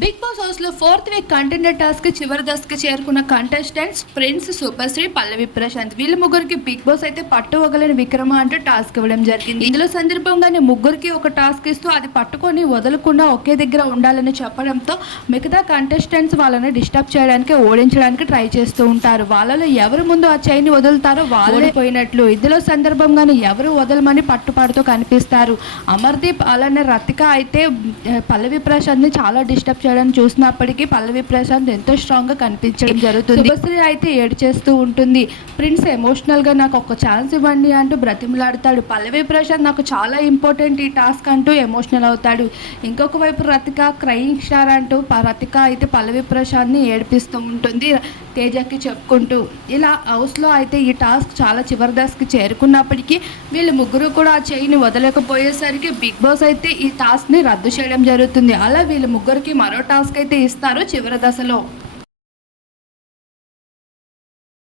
Big boss హౌస్లో fourth week contender task చివరి దశకు చేరుకున్న కంటెస్టెంట్స్ ప్రిన్స్ సూపర్ శ్రీ పల్లవి ప్రశాంత్ వీళ్ళ ముగ్గురికి బిగ్ బాస్ అయితే పట్టు వగలని విక్రమ అంటూ టాస్క్ ఇవ్వడం జరిగింది. ఇందులో సందర్భంగానే ముగ్గురికి ఒక టాస్క్ ఇస్తూ అది పట్టుకొని వదలకుండా ఒకే దగ్గర ఉండాలని చెప్పడంతో మిగతా కంటెస్టెంట్స్ వాళ్ళని డిస్టర్బ్ చేయడానికి ఓడించడానికి ట్రై చేస్తూ ఉంటారు. వాళ్ళలో ఎవరు ముందు ఆ చైన్ వదులుతారో వాళ్ళే పోయినట్లు ఇందులో సందర్భంగానే ఎవరు వదలమని పట్టుపాడుతూ కనిపిస్తారు. అమర్దీప్ అలానే రతిక అయితే పల్లవి ప్రశాంత్ని చాలా డిస్టర్బ్ చేయడం చూసినప్పటికీ పల్లవి ప్రశాంత్ ఎంతో స్ట్రాంగ్గా కనిపించడం జరుగుతుంది. శుభశ్రీ అయితే ఏడు చేస్తూ ఉంటుంది ప్రిన్స్ ఎమోషనల్గా నాకు ఒక ఛాన్స్ ఇవ్వండి అంటూ బ్రతిమలాడతాడు. పల్లవి ప్రశాంత్ నాకు చాలా ఇంపార్టెంట్ ఈ టాస్క్ అంటూ ఎమోషనల్ అవుతాడు. ఇంకొక వైపు రతిక క్రయింగ్ స్టార్ అంటూ రతిక అయితే పల్లవి ప్రశాంత్ని ఏడిపిస్తూ ఉంటుంది. తేజకి చెప్పుకుంటూ. ఇలా హౌస్లో అయితే ఈ టాస్క్ చాలా చివరి దశకి చేరుకున్నప్పటికీ వీళ్ళు ముగ్గురు కూడా ఆ చేయిని వదలకపోయేసరికి బిగ్ బాస్ అయితే ఈ టాస్క్ని రద్దు చేయడం జరుగుతుంది. అలా వీళ్ళ ముగ్గురికి మరో టాస్క్ అయితే ఇస్తారు చివరి దశలో.